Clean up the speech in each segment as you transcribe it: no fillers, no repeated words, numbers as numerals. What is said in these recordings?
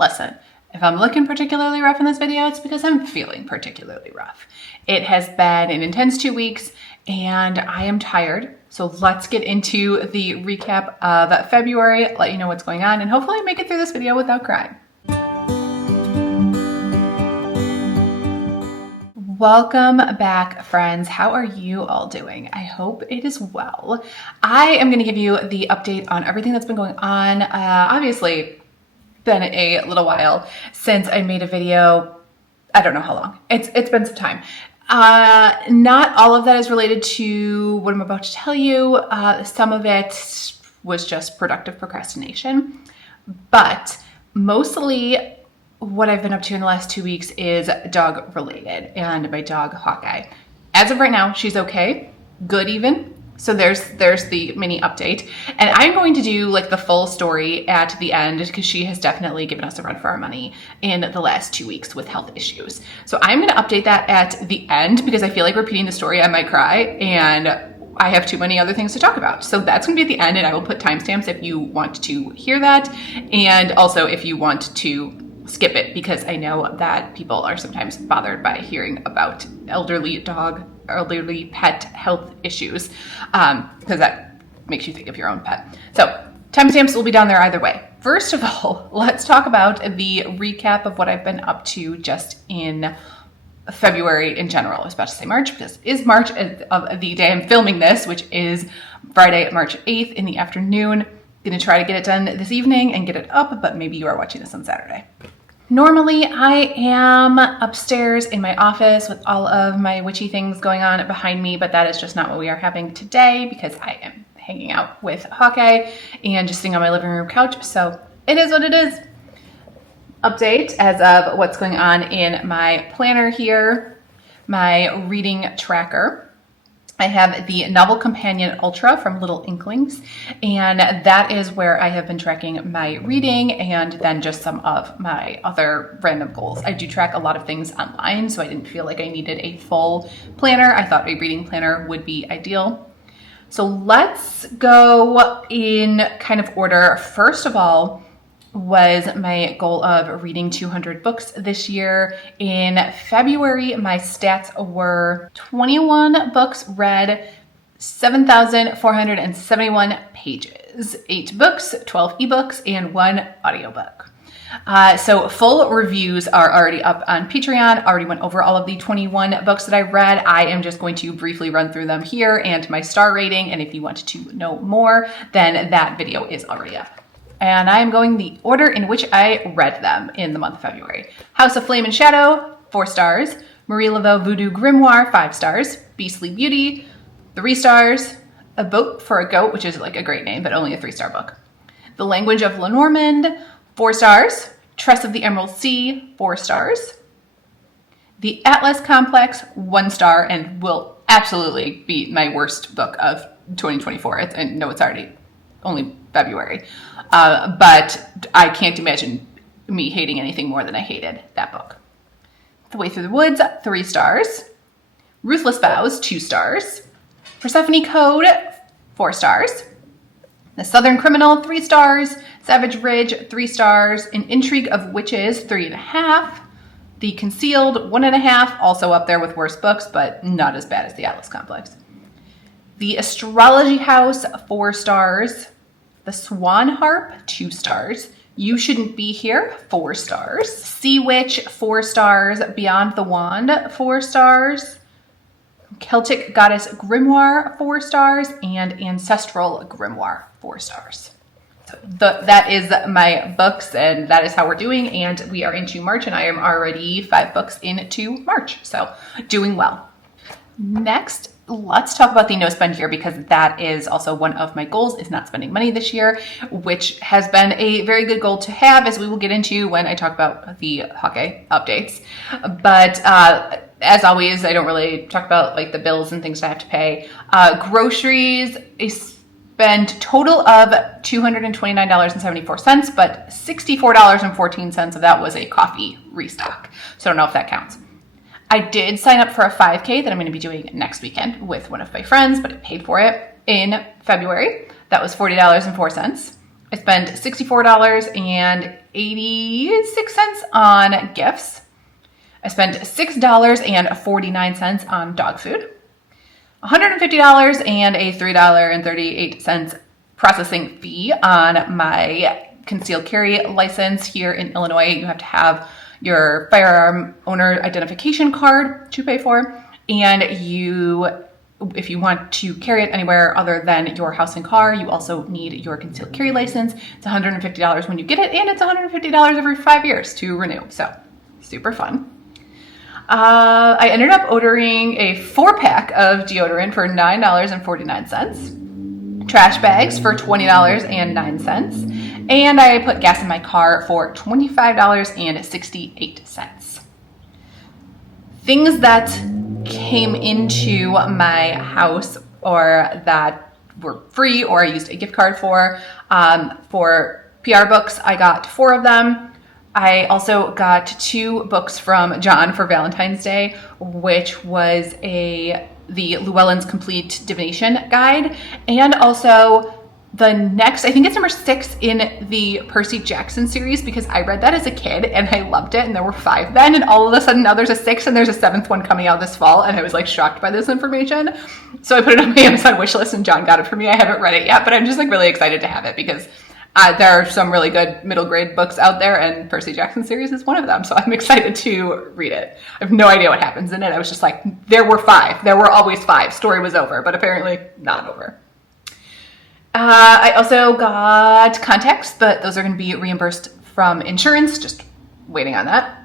Listen, if I'm looking particularly rough in this video, it's because I'm feeling particularly rough. It has been an intense 2 weeks and I am tired. So let's get into the recap of February, let you know what's going on, and hopefully make it through this video without crying. Welcome back, friends. How are you all doing? I hope it is well. I am going to give you the update on everything that's been going on. Obviously, been a little while since I made a video. I don't know how long. It's been some time. Not all of that is related to what I'm about to tell you. Some of it was just productive procrastination, but mostly what I've been up to in the last 2 weeks is dog related, and my dog Hawkeye. As of right now, she's okay, good even. So there's the mini update, and I'm going to do like the full story at the end because she has definitely given us a run for our money in the last 2 weeks with health issues. So I'm going to update that at the end because I feel like repeating the story, I might cry, and I have too many other things to talk about. So that's going to be at the end, and I will put timestamps if you want to hear that, and also if you want to skip it, because I know that people are sometimes bothered by hearing about elderly pet health issues, because that makes you think of your own pet. So timestamps will be down there either way. First of all, let's talk about the recap of what I've been up to just in February in general. I was about to say March because it is March of the day I'm filming this, which is Friday, March 8th in the afternoon. Gonna try to get it done this evening and get it up, but maybe you are watching this on Saturday. Normally, I am upstairs in my office with all of my witchy things going on behind me, but that is just not what we are having today because I am hanging out with Hawkeye and just sitting on my living room couch, so it is what it is. Update as of what's going on in my planner here, my reading tracker. I have the Novel Companion Ultra from Little Inklings, and that is where I have been tracking my reading and then just some of my other random goals. I do track a lot of things online, so I didn't feel like I needed a full planner. I thought a reading planner would be ideal. So let's go in kind of order. First of all, was my goal of reading 200 books this year. In February, my stats were 21 books read, 7,471 pages, 8 books, 12 ebooks, and 1 audiobook. So full reviews are already up on Patreon. Already went over all of the 21 books that I read. I am just going to briefly run through them here and my star rating. And if you want to know more, then that video is already up. And I am going the order in which I read them in the month of February. House of Flame and Shadow, 4 stars. Marie Laveau Voodoo Grimoire, 5 stars. Beastly Beauty, 3 stars. A Boat for a Goat, which is like a great name, but only a 3-star book. The Language of Lenormand, 4 stars. Tress of the Emerald Sea, 4 stars. The Atlas Complex, 1 star, and will absolutely be my worst book of 2024. I know it's already only February. But I can't imagine me hating anything more than I hated that book. The Way Through the Woods, 3 stars. Ruthless Vows, 2 stars. Persephone Code, 4 stars. The Southern Criminal, 3 stars. Savage Ridge, 3 stars. An Intrigue of Witches, 3.5. The Concealed, 1.5. Also up there with worst books, but not as bad as the Atlas Complex. The Astrology House, 4 stars. The Swan Harp, 2 stars. You Shouldn't Be Here, 4 stars. Sea Witch, 4 stars. Beyond the Wand, 4 stars. Celtic Goddess Grimoire, 4 stars. And Ancestral Grimoire, 4 stars. So that is my books, and that is how we're doing. And we are into March, and I am already 5 books into March. So doing well. Next, let's talk about the no spend year, because that is also one of my goals, is not spending money this year, which has been a very good goal to have, as we will get into when I talk about the Hawkeye updates. But as always, I don't really talk about like the bills and things I have to pay. Groceries, I spent total of $229.74, but $64.14 of that was a coffee restock. So I don't know if that counts. I did sign up for a 5K that I'm going to be doing next weekend with one of my friends, but I paid for it in February. That was $40.04. I spent $64 and $0.86 on gifts. I spent $6.49 on dog food, $150 and a $3.38 processing fee on my concealed carry license. Here in Illinois, you have to have your firearm owner identification card to pay for, and if you want to carry it anywhere other than your house and car, you also need your concealed carry license. It's $150 when you get it, and it's $150 every 5 years to renew. So super fun. I ended up ordering a 4-pack of deodorant for $9.49, trash bags for $20.09, and I put gas in my car for $25.68. Things that came into my house or that were free or I used a gift card for PR books, I got 4 of them. I also got 2 books from John for Valentine's Day, which was the Llewellyn's Complete Divination Guide, and also the next, I think it's number 6 in the Percy Jackson series, because I read that as a kid and I loved it, and there were 5 then, and all of a sudden now there's a 6th and there's a 7th one coming out this fall, and I was like shocked by this information. So I put it on my Amazon wish list and John got it for me. I haven't read it yet, but I'm just like really excited to have it because there are some really good middle grade books out there, and Percy Jackson series is one of them. So I'm excited to read it. I have no idea what happens in it. I was just like, there were 5. There were always 5. Story was over, but apparently not over. I also got contacts, but those are going to be reimbursed from insurance. Just waiting on that.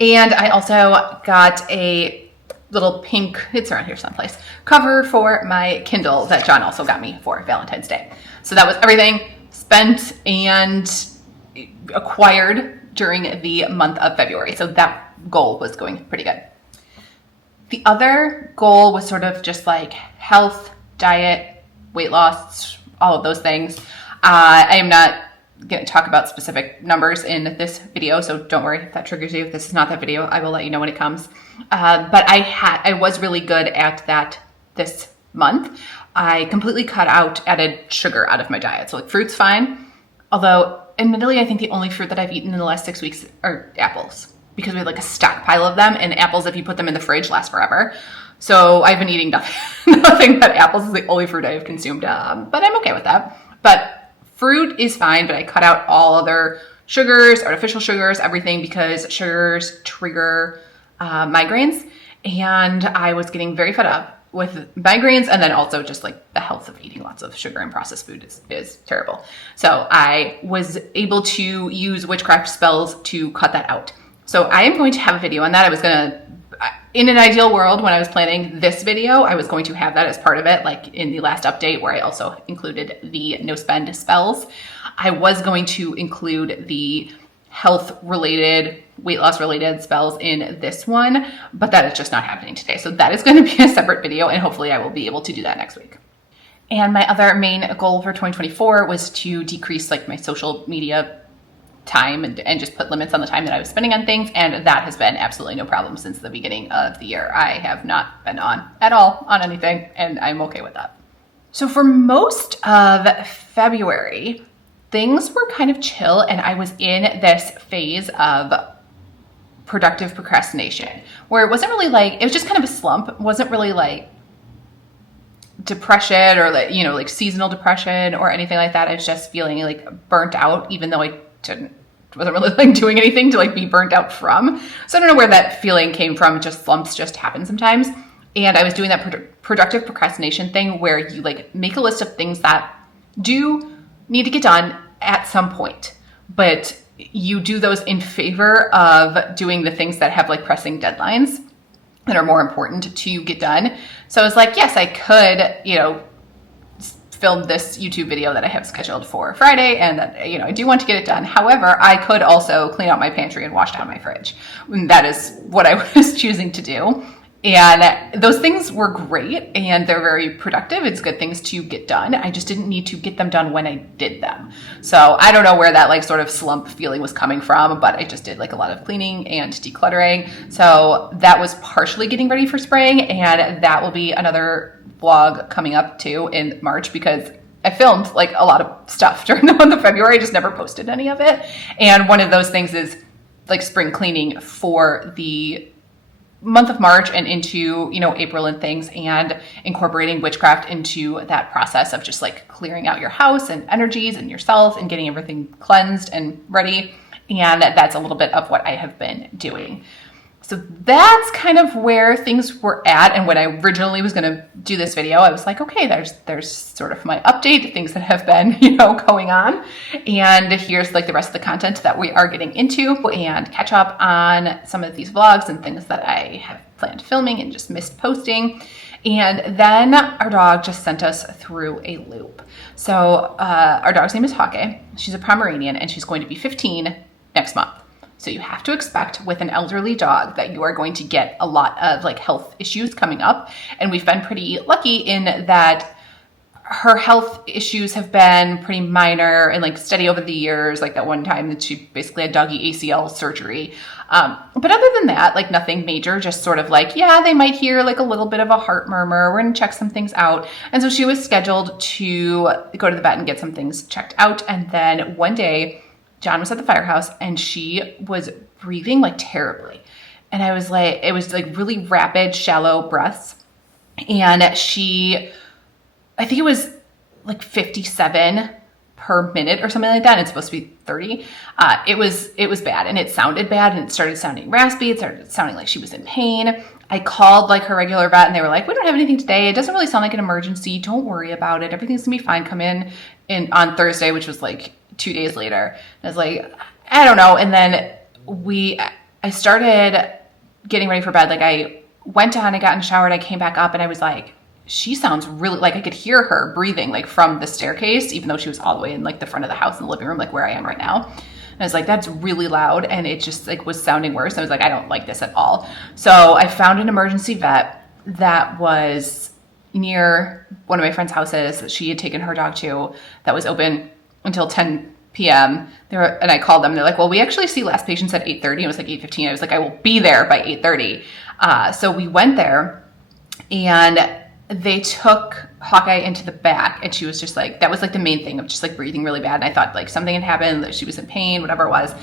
And I also got a little pink, it's around here someplace, cover for my Kindle that John also got me for Valentine's Day. So that was everything spent and acquired during the month of February. So that goal was going pretty good. The other goal was sort of just like health, diet, weight loss, all of those things. I am not going to talk about specific numbers in this video, so don't worry if that triggers you. If this is not that video, I will let you know when it comes. But I was really good at that this month. I completely cut out added sugar out of my diet. So like fruit's fine. Although admittedly, I think the only fruit that I've eaten in the last 6 weeks are apples, because we had like a stockpile of them, and apples, if you put them in the fridge, last forever. So I've been eating nothing but apples is the only fruit I have consumed, but I'm okay with that. But fruit is fine, but I cut out all other sugars, artificial sugars, everything, because sugars trigger migraines, and I was getting very fed up with migraines, and then also just like the health of eating lots of sugar and processed food is terrible. So I was able to use witchcraft spells to cut that out. So I am going to have a video on that. I was going to, in an ideal world, when I was planning this video, I was going to have that as part of it, like in the last update where I also included the no spend spells. I was going to include the health related, weight loss related spells in this one, but that is just not happening today. So that is going to be a separate video, and hopefully I will be able to do that next week. And my other main goal for 2024 was to decrease like my social media time and just put limits on the time that I was spending on things, and that has been absolutely no problem since the beginning of the year. I have not been on at all on anything, and I'm okay with that. So for most of February, things were kind of chill, and I was in this phase of productive procrastination where it wasn't really like, it was just kind of a slump. It wasn't really like depression or like, like seasonal depression or anything like that. I was just feeling like burnt out, even though I wasn't really like doing anything to like be burnt out from. So I don't know where that feeling came from. Just slumps just happen sometimes. And I was doing that productive procrastination thing where you like make a list of things that do need to get done at some point, but you do those in favor of doing the things that have like pressing deadlines that are more important to get done. So I was like, yes, I could, film this YouTube video that I have scheduled for Friday, and that, I do want to get it done. However, I could also clean out my pantry and wash down my fridge. And that is what I was choosing to do. And those things were great and they're very productive. It's good things to get done. I just didn't need to get them done when I did them. So I don't know where that like sort of slump feeling was coming from, but I just did like a lot of cleaning and decluttering. So that was partially getting ready for spring, and that will be another vlog coming up too in March, because I filmed like a lot of stuff during the month of February. I just never posted any of it. And one of those things is like spring cleaning for the month of March and into, April and things, and incorporating witchcraft into that process of just like clearing out your house and energies and yourself and getting everything cleansed and ready. And that's a little bit of what I have been doing. So that's kind of where things were at. And when I originally was going to do this video, I was like, okay, there's sort of my update, things that have been, going on. And here's like the rest of the content that we are getting into, and catch up on some of these vlogs and things that I have planned filming and just missed posting. And then our dog just sent us through a loop. So our dog's name is Hawkeye. She's a Pomeranian, and she's going to be 15 next month. So you have to expect with an elderly dog that you are going to get a lot of like health issues coming up. And we've been pretty lucky in that her health issues have been pretty minor and like steady over the years. Like that one time that she basically had doggy ACL surgery. But other than that, like nothing major, just sort of like, yeah, they might hear like a little bit of a heart murmur. We're going to check some things out. And so she was scheduled to go to the vet and get some things checked out. And then one day, John was at the firehouse and she was breathing like terribly. And I was like, it was like really rapid, shallow breaths. And I think it was like 57 per minute or something like that. And it's supposed to be 30. It was bad, and it sounded bad, and it started sounding raspy. It started sounding like she was in pain. I called like her regular vet, and they were like, we don't have anything today. It doesn't really sound like an emergency. Don't worry about it. Everything's gonna be fine. Come in on Thursday, which was like 2 days later. And I was like, I don't know. And then I started getting ready for bed. Like I went down, I got in the shower, and I came back up, and I was like, she sounds really, like I could hear her breathing like from the staircase, even though she was all the way in like the front of the house in the living room, like where I am right now. And I was like, that's really loud. And it just like was sounding worse. I was like, I don't like this at all. So I found an emergency vet that was near one of my friend's houses that she had taken her dog to, that was open until 10 p.m. And I called them. They're like, well, we actually see last patients at 8:30. It was like 8:15. I was like, I will be there by 8:30. So we went there, and they took Hawkeye into the back, and she was just like, that was like the main thing of just like breathing really bad. And I thought like something had happened, that she was in pain, whatever it was.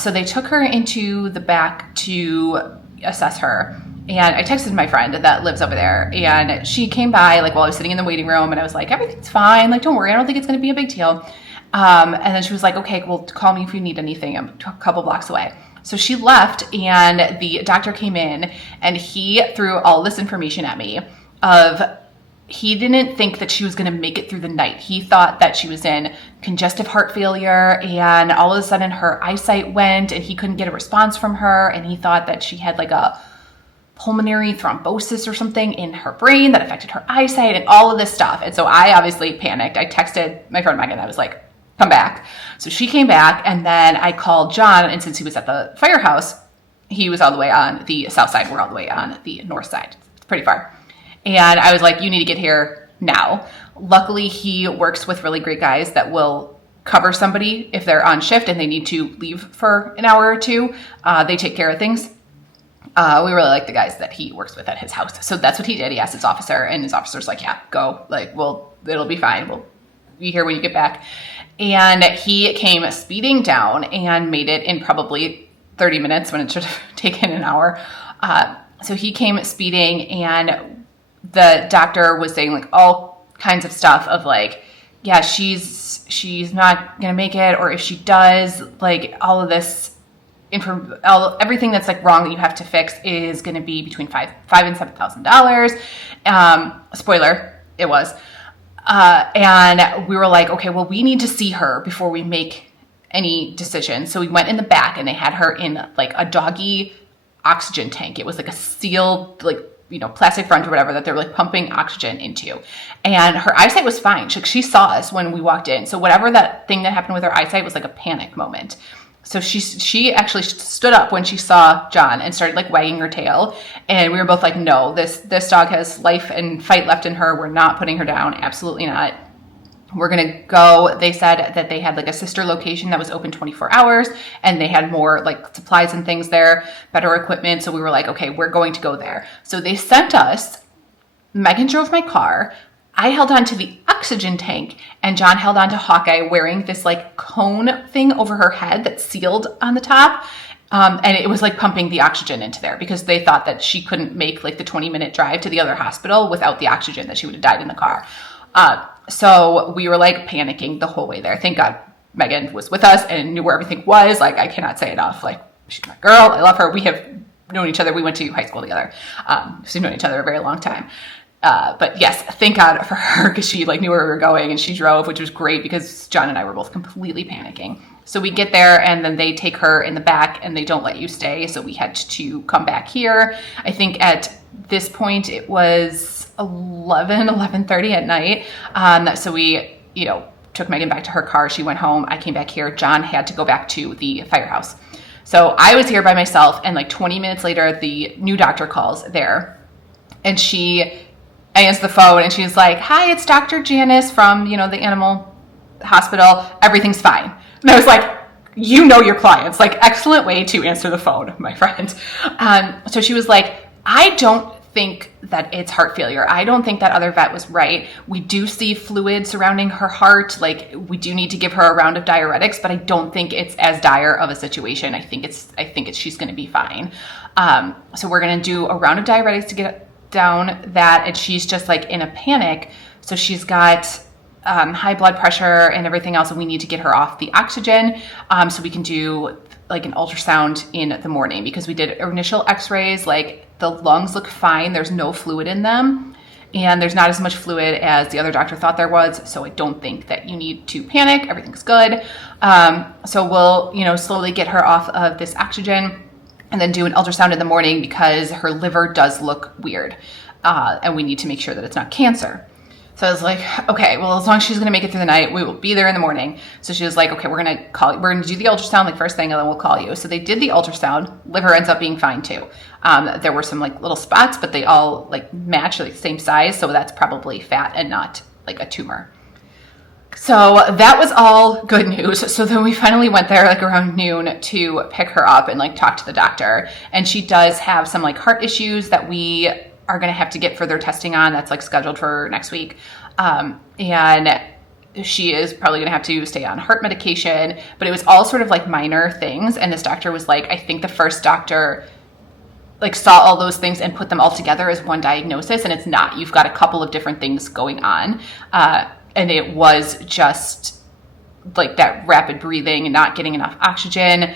So they took her into the back to assess her. And I texted my friend that lives over there, and she came by like while I was sitting in the waiting room, and I was like, everything's fine. Like, don't worry. I don't think it's going to be a big deal. And then she was like, okay, well, call me if you need anything. I'm a couple blocks away. So she left, and the doctor came in, and he threw all this information at me he didn't think that she was going to make it through the night. He thought that she was in congestive heart failure, and all of a sudden her eyesight went, and he couldn't get a response from her. And he thought that she had like a pulmonary thrombosis or something in her brain that affected her eyesight and all of this stuff. And so I obviously panicked. I texted my friend Megan. I was like, come back. So she came back, and then I called John, and since he was at the firehouse, he was all the way on the south side. We're all the way on the north side. It's pretty far. And I was like, you need to get here now. Luckily, he works with really great guys that will cover somebody if they're on shift and they need to leave for an hour or two. They take care of things. We really like the guys that he works with at his house. So that's what he did. He asked his officer, and his officer's like, yeah, go. Like, well, it'll be fine. We'll be here when you get back. And he came speeding down and made it in probably 30 minutes when it should have taken an hour. So he came speeding, and the doctor was saying like all kinds of stuff of like, yeah, she's not going to make it. Or if she does, like all of this everything that's like wrong that you have to fix is going to be between $5,000 and $7,000. Spoiler, it was. And we were like, okay, well, we need to see her before we make any decision. So we went in the back, and they had her in like a doggy oxygen tank. It was like a sealed, like, plastic front or whatever that they're like pumping oxygen into. And her eyesight was fine. She saw us when we walked in. So whatever that thing that happened with her eyesight was like a panic moment. So she actually stood up when she saw John and started like wagging her tail. And we were both like, no, this dog has life and fight left in her. We're not putting her down. Absolutely not. We're going to go. They said that they had like a sister location that was open 24 hours, and they had more like supplies and things there, better equipment. So we were like, okay, we're going to go there. So they sent us, Megan drove my car. I held on to the oxygen tank and John held on to Hawkeye wearing this like cone thing over her head that's sealed on the top. And it was like pumping the oxygen into there because they thought that she couldn't make like the 20-minute drive to the other hospital without the oxygen, that she would have died in the car. So we were like panicking the whole way there. Thank God Megan was with us and knew where everything was. Like, I cannot say enough. Like, she's my girl. I love her. We have known each other. We went to high school together. So we've known each other a very long time. But yes, thank God for her because she like knew where we were going and she drove, which was great because John and I were both completely panicking. So we get there and then they take her in the back and they don't let you stay. So we had to come back here. I think at this point it was 11:30 at night. So we, took Megan back to her car. She went home. I came back here. John had to go back to the firehouse. So I was here by myself and like 20 minutes later, the new doctor calls there and I answer the phone and she's like, "Hi, it's Dr. Janice from, the animal hospital. Everything's fine." And I was like, your clients, like excellent way to answer the phone, my friend. So she was like, "I don't think that it's heart failure. I don't think that other vet was right. We do see fluid surrounding her heart. Like we do need to give her a round of diuretics, but I don't think it's as dire of a situation. I think she's going to be fine. So we're going to do a round of diuretics to get down that." And she's just like in a panic. So she's got high blood pressure and everything else. And we need to get her off the oxygen. So we can do like an ultrasound in the morning because we did initial x-rays. Like the lungs look fine. There's no fluid in them and there's not as much fluid as the other doctor thought there was. So I don't think that you need to panic. Everything's good. So we'll, slowly get her off of this oxygen and then do an ultrasound in the morning because her liver does look weird. And we need to make sure that it's not cancer. So I was like, okay, well, as long as she's going to make it through the night, we will be there in the morning. So she was like, okay, we're going to do the ultrasound like first thing and then we'll call you. So they did the ultrasound. Liver ends up being fine too. There were some like little spots, but they all like match like the same size. So that's probably fat and not like a tumor. So that was all good news. So then we finally went there like around noon to pick her up and like talk to the doctor. And she does have some like heart issues that we are going to have to get further testing on. That's like scheduled for next week. And she is probably going to have to stay on heart medication, but it was all sort of like minor things. And this doctor was like, I think the first doctor like saw all those things and put them all together as one diagnosis. And it's not, you've got a couple of different things going on. And it was just like that rapid breathing and not getting enough oxygen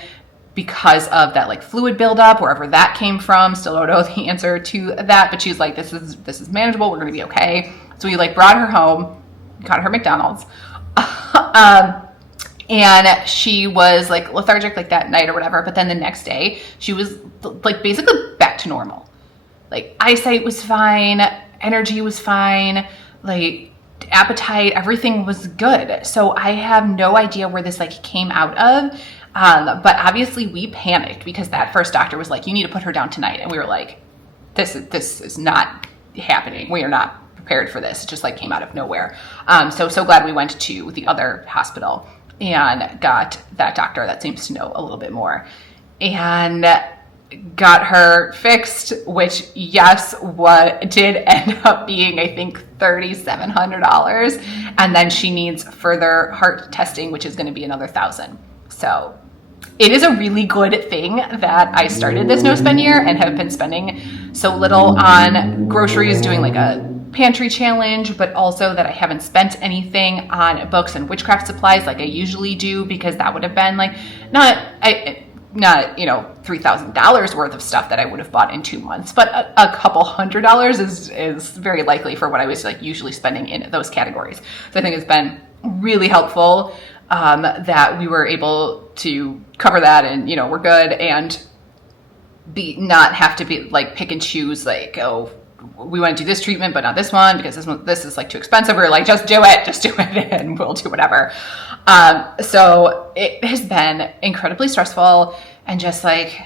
because of that like fluid buildup, wherever that came from. Still don't know the answer to that, but she's like, this is manageable. We're going to be okay. So we like brought her home, got her McDonald's. And she was like lethargic like that night or whatever. But then the next day she was like basically back to normal. Like eyesight was fine. Energy was fine. Like appetite, everything was good. So I have no idea where this like came out of. But obviously we panicked because that first doctor was like, you need to put her down tonight. And we were like, this is not happening. We are not prepared for this. It just like came out of nowhere. So glad we went to the other hospital and got that doctor that seems to know a little bit more and got her fixed, which yes, what did end up being, I think $3,700. And then she needs further heart testing, which is going to be another $1,000. So it is a really good thing that I started this no spend year and have been spending so little on groceries, doing like a pantry challenge, but also that I haven't spent anything on books and witchcraft supplies like I usually do, because that would have been like not $3,000 worth of stuff that I would have bought in 2 months, but a couple $100 is very likely for what I was like usually spending in those categories. So I think it's been really helpful that we were able to cover that, and we're good, and not have to be like pick and choose like, oh, we want to do this treatment but not this one because this is like too expensive, or like just do it and we'll do whatever. So it has been incredibly stressful, and just like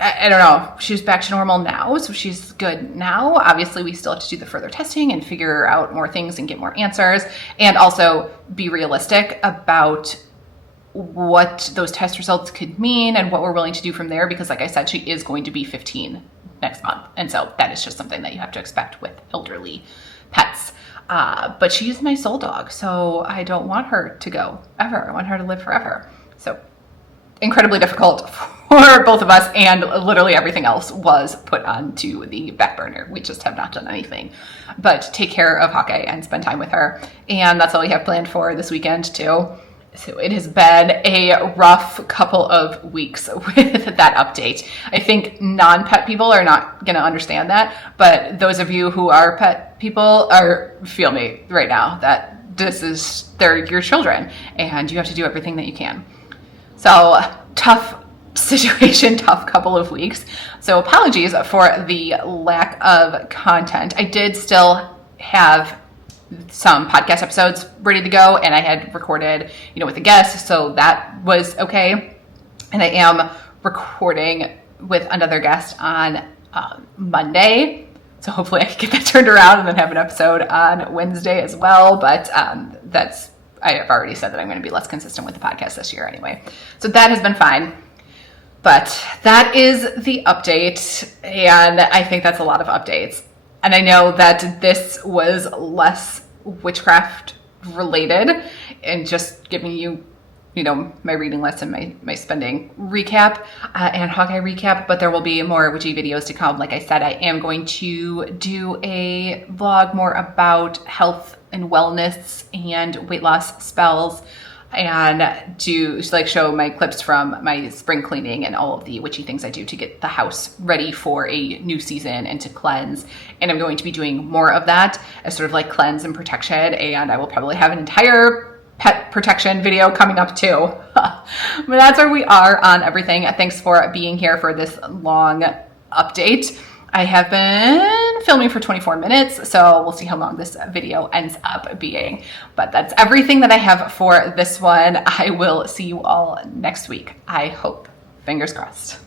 I don't know, she's back to normal now, so she's good now. Obviously we still have to do the further testing and figure out more things and get more answers, and also be realistic about what those test results could mean and what we're willing to do from there, because like I said, she is going to be 15 next month, and so that is just something that you have to expect with elderly pets. But she's my soul dog, so I don't want her to go ever. I want her to live forever. So incredibly difficult for both of us, and literally everything else was put onto the back burner. We just have not done anything but take care of Hawkeye and spend time with her. And that's all we have planned for this weekend too. So it has been a rough couple of weeks with that update. I think non-pet people are not going to understand that, but those of you who are pet people feel me right now that they're your children and you have to do everything that you can. So tough situation, tough couple of weeks. So apologies for the lack of content. I did still have some podcast episodes ready to go, and I had recorded, with a guest, so that was okay. And I am recording with another guest on Monday, so hopefully I can get that turned around and then have an episode on Wednesday as well. But I have already said that I'm going to be less consistent with the podcast this year anyway, so that has been fine. But that is the update, and I think that's a lot of updates. And I know that this was less witchcraft related and just giving you, my reading list and my spending recap and Hawkeye recap, but there will be more witchy videos to come. Like I said, I am going to do a vlog more about health and wellness and weight loss spells, and do show my clips from my spring cleaning and all of the witchy things I do to get the house ready for a new season and to cleanse. And I'm going to be doing more of that as sort of cleanse and protection, and I will probably have an entire pet protection video coming up too. But that's where we are on everything. Thanks for being here for this long update. I have been filming for 24 minutes, so we'll see how long this video ends up being. But that's everything that I have for this one. I will see you all next week, I hope. Fingers crossed.